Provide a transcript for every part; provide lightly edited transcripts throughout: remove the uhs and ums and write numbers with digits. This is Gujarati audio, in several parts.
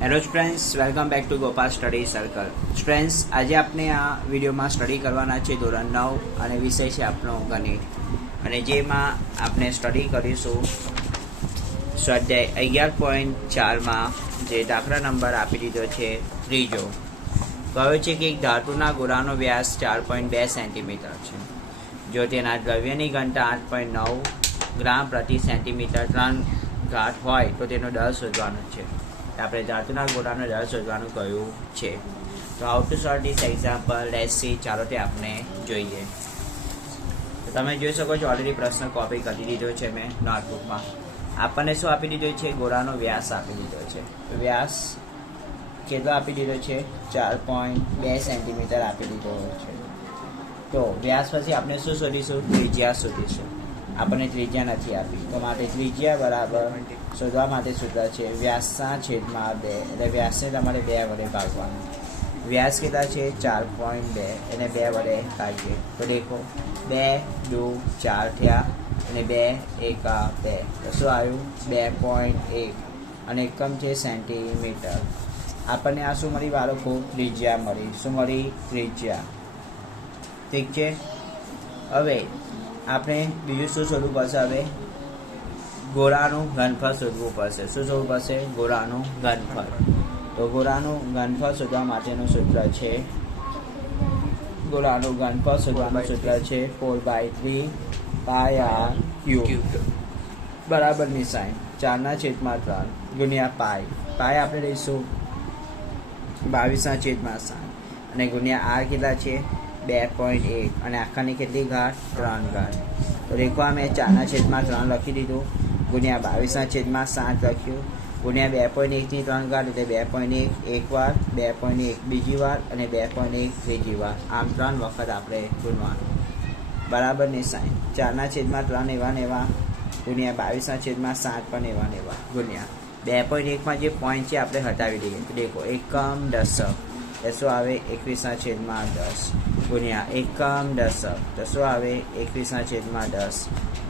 Hello students, welcome back to Gopal study circle. Students, આજે આપણે આ વિડીયોમાં સ્ટડી કરવાના છે ધોરણ 9 અને વિષય છે આપણો ગણિત. અને જેમાં આપણે સ્ટડી કરીશું સ્વાધ્યાય 11.4માં જે દાખલા નંબર આપી દીધો છે ત્રીજો. કહ્યું છે કે એક ધાતુના ગોળાનો વ્યાસ 4.2 સેન્ટીમીટર છે. જો તેના દ્રવ્યની ઘનતા 8.9 ગ્રામ પ્રતિ સેન્ટીમીટર 3 ઘાત હોય તો તેનો દર શોધવાનો છે. આપણે ધાતુના ગોળાનો દર શોધવાનું કહ્યું છે. તો how to solve this example, let's see. ચાલો તે આપણે જોઈએ. તો તમે જોઈ શકો છો ઓલરેડી પ્રશ્ન કોપી કરી દીધો છે મેં નોટબુકમાં. આપણને શું આપી દીધો છે? ગોળાનો વ્યાસ આપી દીધો છે. વ્યાસ કેટલો આપી દીધો છે? 4.2 સેન્ટીમીટર આપી દીધો છે. તો વ્યાસ પછી આપણે શું શોધીશું? ત્રિજ્યા શોધીશું. આપણને ત્રિજ્યા નથી આપી, તો માટે ત્રિજ્યા બરાબર શોધવા માટે સૂત્ર છે વ્યાસના છેદમાં 2. એટલે વ્યાસને તમારે 2 વડે ભાગવાનું. વ્યાસ કેટલા છે? 4.2, એને 2 વડે ભાગીએ તો દેખો 2 2 4 થયા અને 2 1 2. તો શું આવ્યું? 2.1 અને એકમ છે સેન્ટીમીટર. આપણને આ શું મળી બાળકો? ત્રિજ્યા મળી. શું મળી? ત્રિજ્યા. ઠીક છે. હવે આપણે બીજું શું શોધવું પડશે? હવે ગોળાનું ઘનફળ શોધવું પડશે. શું શોધવું પડશે? ગોળાનું ઘનફળ. તો ગોળાનું ઘનફળ શોધવા માટેનું સૂત્ર છે ગોળાનું ઘનફળ શોધવાનું સૂત્ર છે 4/3 પાઈ r ક્યુબ બરાબરની સાઈન 4/3 ગુણ્યા પાઈ. પાઈ આપણે લઈશું 22/7 અને ગુણ્યા r કેટલા છે? 2.1 અને આખાની કેટલી ઘાત? 3 ઘાત. તો દેખો અમે 4/3 લખી દીધું, ગુણ્યા 22/7 લખ્યું, ગુણ્યા 2.1 ની 3 ઘાત એટલે 2.1 એક વાર, 2.1 બીજી વાર અને 2.1 ત્રીજી વાર. આમ 3 વખત આપણે ગુણવાનું. બરાબરની સાઈન 4/3 એવા ને એવા, ગુણ્યા 22/7 પણ એવા ને એવા, ગુણ્યા 2.1માં જે પોઈન્ટ છે આપણે હટાવી દઈએ. દેખો એકમ દશક તો શું આવે? 21/10 ગુણ્યા એકમ દશક તો શું આવે? 21/10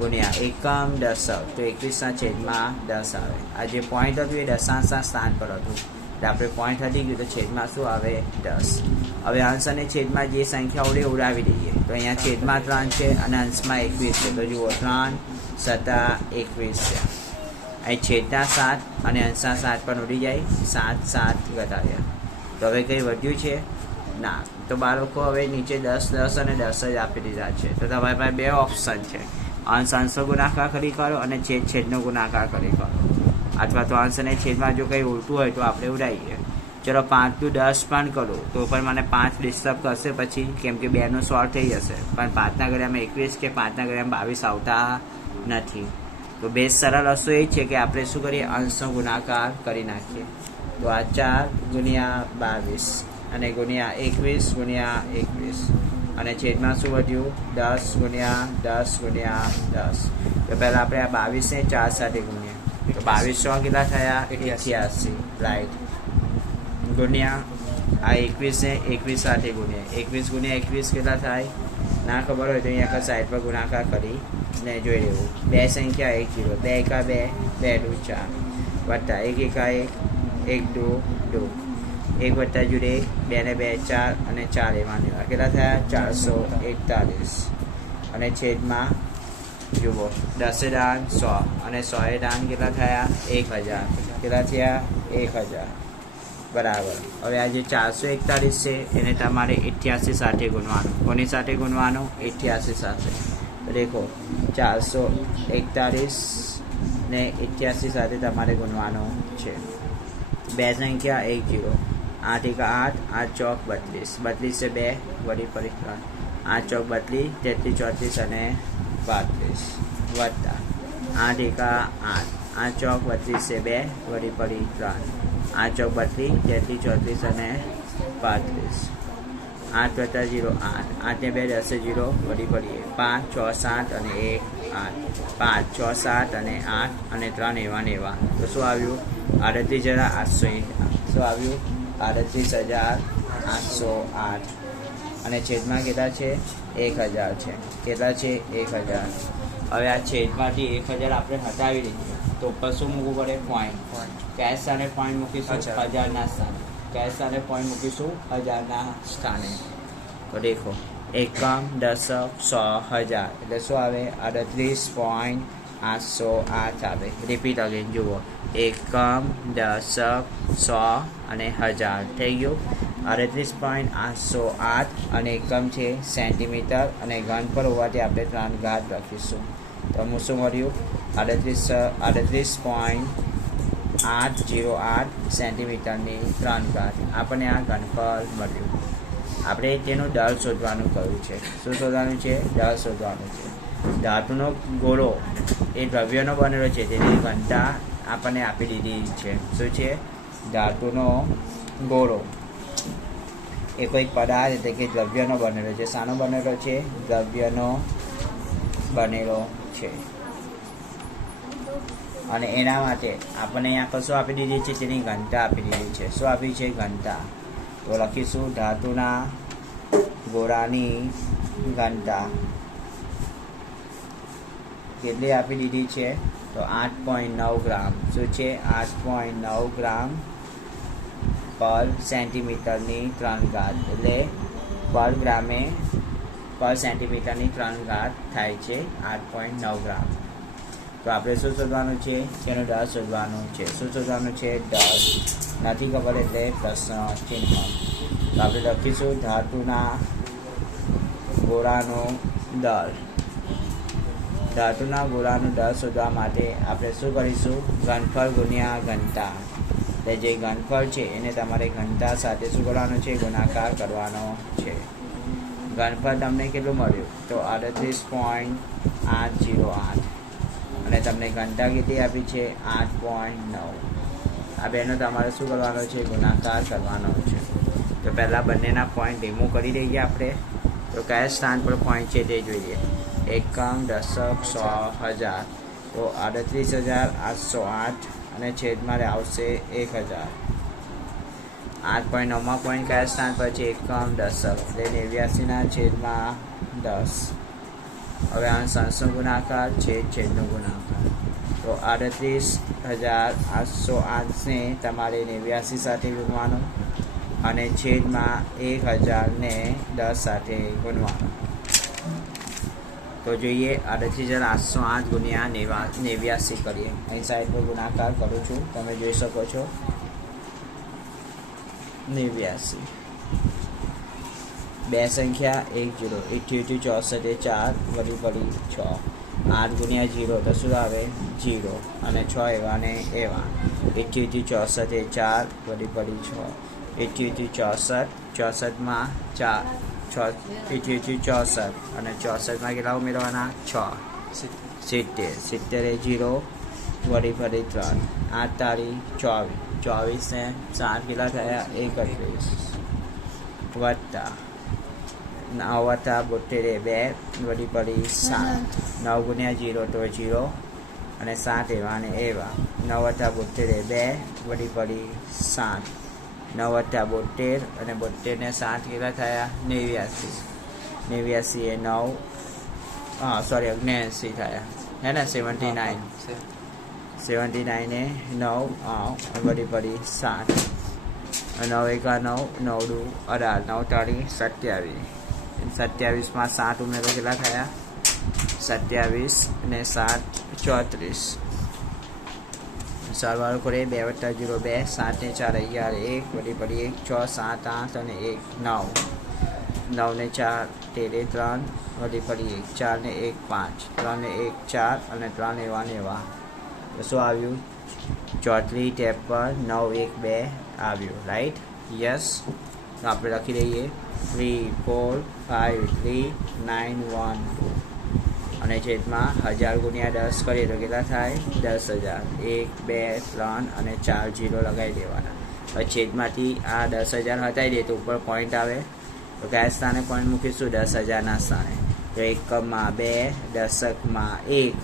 ગુણ્યા એકમ દશક તો 21/10 આવે. આ જે પોઈન્ટ હતું એ દશાંશના સ્થાન પર હતું એટલે આપણે પોઈન્ટ હટી ગયું તો છેદમાં શું આવે? 10. હવે અંશ અને છેદમાં જે સંખ્યા ઉડે ઉડાવી દઈએ. તો અહીંયા છેદમાં 3 છે અને અંશમાં 21 છે. તો જુઓ 3 + 21 છે. અહીં છેદના 7 અને અંશના 7 પણ ઉડી જાય. 7 ઘટાડ્યા. તો હવે કંઈ વધ્યું છે? ના. તો બાળકો હવે નીચે 10 10 અને 10 જ આપી દીધા છે. તો તમારી પાસે 2 ઓપ્શન છે. અંશનો ગુણાકાર કરી કરો અને છેદનો ગુણાકાર કરી કરો, અથવા તો અંશ અને છેદમાં જો કંઈ ઉલટું હોય તો આપણે ઉડાવીએ. ચલો 5 નું 10 પણ કરું તો પણ મને 5 ડિસ્ટર્બ કરશે પછી, કેમ કે 2 નો સોલ્વ થઈ જશે. પણ 5ના ઘડિયામાં 21 કે 5ના ઘડિયામાં 22 આવતા નથી. તો બેસ્ટ સરળ રસ્તો એ છે કે આપણે શું કરીએ? અંશનો ગુણાકાર કરી નાખીએ. તો આ 4 ગુણ્યા 22 અને ગુણ્યા 21 ગુણ્યા 21 અને છેદમાં શું વધ્યું? 10 ગુણ્યા 10 ગુણ્યા 10. તો પહેલાં આપણે આ 22ને 4 સાથે ગુણીએ તો 22 કેટલા થયા? 88. રાઈટ. ગુણ્યા આ 21ને 21 સાથે ગુણીએ. 21 ગુણ્યા 21 કેટલા થાય? ના ખબર હોય તો અહીંયા આગળ સાઈડ પર ગુણાકાર કરીને જોઈ લેવું. 2 સંખ્યા 1 0, 2 એકા 2, 2 2 4 વત્તા 1 એકા 1, 1 2 2, 1 વત્તા જોડે 2 ને 2 4 અને 4 એમાં લેવા કેટલા થયા? 441 અને છેદમાં જુઓ 10 દાન 100 અને 100 દાન કેટલા થયા? 1000. કેટલા થયા? 1000. બરાબર. હવે આ જે 441 છે એને તમારે 88 સાથે ગુણવાનું. કોની સાથે ગુણવાનું? 88 સાથે. તો દેખો 441 ને 88 સાથે તમારે ગુણવાનું છે. 2 સંખ્યા 1 0, 8 એકા 8, 8 ચોક 32, 32 છે 2 વળી ફરી 3, 8 ચોક 32, 33 34 અને 32 વત્તા 8 એકા 8, 8 ચોક 32 છે 2 વળી ફરી 3, 8 ચોક 32, 33 34 અને 35, 8 વત્તા 0 8, 8 ને 2 10 0 વળી ફરીએ 5 6 7 અને 1 8, 5 6 7 અને 8 અને 3 એવા ને એવા. તો શું આવ્યું? 38,800. શું આવ્યું? 38,808 અને છેદમાં કેટલા છે? 1000 છે. કેટલા છે? 1000. હવે આ છેદમાંથી 1000 આપણે હટાવી દઈએ તો ઉપર શું મૂકવું પડે? પોઈન્ટ. કયા સ્થાને પોઈન્ટ મૂકીશું? 1000ના સ્થાને. કયા સ્થાને પોઈન્ટ મૂકીશું? 1000ના સ્થાને. તો દેખો એકમ, દશક, 100, 1000 એટલે શું આવે? 38.808 આવે. રિપીટ અગેન જુઓ, એકમ, દશક, 100 અને 1000 થઈ ગયું. 38.808 અને એકમ છે સેન્ટીમીટર અને ઘન પર હોવાથી આપણે 3 ઘાત લખીશું. તો હું શું મળ્યું? 38.808 સેન્ટીમીટરની 3 ઘાત. આપણને આ ઘનફળ મળ્યું. આપણે તેનું દળ શોધવાનું કહ્યું છે. શું શોધવાનું છે? દળ શોધવાનું છે. ધાતુનો ગોળો એ દ્રવ્યનો બનેલો છે, તેની ઘનતા આપણને આપી દીધી છે. શું છે? ધાતુનો ગોળો એ કોઈક પદાર્થ એટલે કે દ્રવ્યનો બનેલો છે. શાનો બનેલો છે? દ્રવ્યનો બનેલો છે. અને એના માટે આપણને અહીંયા કશું આપી દીધી છે? તેની ઘનતા આપી દીધી છે. શું આપી છે? ઘનતા. તો લખીશું ધાતુના ગોળાની ઘનતા કેટલી આપી દીધી છે? તો 8.9 ગ્રામ. શું છે? 8.9 ગ્રામ પર સેન્ટીમીટરની 3 ઘાત એટલે પર ગ્રામે પર સેન્ટીમીટરની 3 ઘાત થાય છે 8.9 ગ્રામ. તો આપણે શું શોધવાનું છે? તેનું દળ શોધવાનું છે. શું શોધવાનું છે? દળ. નથી ખબર એટલે પ્રશ્ન ચિહ્ન. તો આપણે લખીશું ધાતુના ગોળાનું દળ. ધાતુના ગોળાનું દળ શોધવા માટે આપણે શું કરીશું? ઘનફળ ગુણ્યા ઘનતા. એટલે જે ઘનફળ છે એને તમારે ઘનતા સાથે શું કરવાનું છે? ગુણાકાર કરવાનો છે. ઘનફળ તમને કેટલું મળ્યું? તો 38.808 અને તમને ઘનતા કેટલી આપી છે? 8.9. આ બેનો તમારે શું કરવાનો છે? ગુણાકાર કરવાનો છે. તો પહેલાં બંનેના પોઈન્ટ ભેગું કરી દઈએ આપણે. તો કયા સ્થાન પર પોઈન્ટ છે તે જોઈએ. એકમ, દશક, 100, 1000 તો 38,808 અને છેદમાં આવશે 1000. 8.9માં પોઈન્ટ કયા સ્થાન પર છે? એકમ, દશક એટલે 89ના છેદમાં 10. હવે અંશનો ગુણાકાર, છેદનો ગુણાકાર. તો 38,808ને તમારે 89 સાથે ગુણવાનું અને છેદમાં 1000ને 10 સાથે ગુણવાનું. તો જોઈએ 38,808 ગુણ્યા 89 કરીએ. અહીં સાઈડ પર ગુણાકાર કરું છું, તમે જોઈ શકો છો. 89 બે સંખ્યા 1 0 88 64 4 વળી 6. 8 ગુણ્યા 0 તો શું આવે? 0 અને 6 એવા ને એવા. 88 64 4 વળી 6. 88 64 64માં 4 64 અને 64માં કેટલા ઉમેરવાના? 6. 70 70 એ 0 વળી 3 8 તારી 24 24 ને 7 કેટલા થયા? 31 વત્તા 9 વત્તા 72 વળી 7. 9 ગુણ્યા 0 તો 0 અને 7 એવા ને એવા. 9 વત્તા 72 વળી 7. 9 વત્તા 72 અને 72 ને 7 કેટલા થયા? 89. 89 એ 9 79 થયા હે ને? 79 79 એ 9 વળી 7. 9 એકા 9 9 દુ 18 9 તારી 27. 27માં 7 ઉમેરો કેટલા થયા? 27 અને 7 34. સરવાળો કરે 2 વત્તા 0 2 7 ને 4 11 1 વળી 1 6 7 8 અને 1 9 9 ને 4 13 3 વળી 1 4 ને 1 5 3 ને 1 4 અને 3 એવા ને એવા. તો શું આવ્યું? 34 53 9 1 2 આવ્યું. રાઈટ? યસ. તો આપણે લખી દઈએ 3 4 5 3 9 1 2 અને છેદમાં 1000 ગુણ્યા 10 કરીએ તો કેટલા થાય? 10,000. 1 2 3 અને 4 0 લગાવી દેવાના. હવે છેદમાંથી આ 10,000 હટાવી દઈએ તો ઉપર પોઈન્ટ આવે. તો કયા સ્થાને પોઈન્ટ મૂકીશું? 10,000ના સ્થાને. તો એકમમાં 2, દશકમાં 1,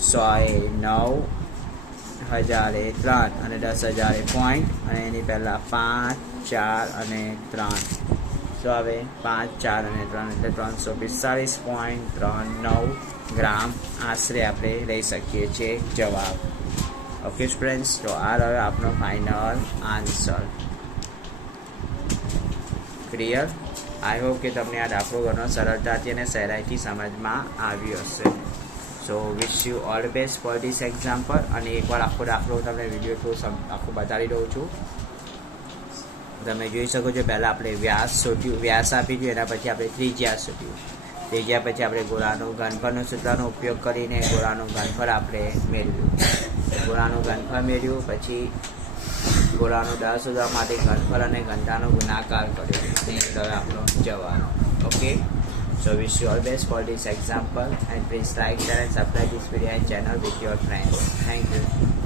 100 એ 9, 1000 એ 3 અને 10,000 એ પોઈન્ટ અને એની પહેલાં 5 4 અને 3. તો હવે 5 4 અને 3 એટલે 345.39 ગ્રામ આશરે આપણે લઈ શકીએ છીએ જવાબ. ઓકે ફ્રેન્ડ્સ, તો આ રહ્યો આપણો final answer. Clear? I hope કે તમને આ દાખલો ઘણો સરળતાથી અને સહેલાઈથી સમજમાં આવ્યો હશે. So wish you all the best for this example. અને એકવાર આખો દાખલો તમને વિડીયો થ્રુ આખું બતાવી દઉં છું. તમે જોઈ શકો છો, પહેલાં આપણે વ્યાસ શોધ્યું, વ્યાસ આપી દીધું, એના પછી આપણે ત્રિજ્યા શોધ્યું. ત્રિજ્યા પછી આપણે ગોળાનું ઘનફળનો સૂત્રનો ઉપયોગ કરીને ગોળાનું ઘનફળ આપણે મેળવ્યું. ગોળાનું ઘનફળ મેળવ્યું પછી ગોળાનું દળ શોધવા માટે ઘનફળ અને ઘનતાનો ગુણાકાર કર્યો. તે હવે આપણો જવાબ. Okay, so wish you all best for this example and please like, share and subscribe this video and channel with your friends. Thank you.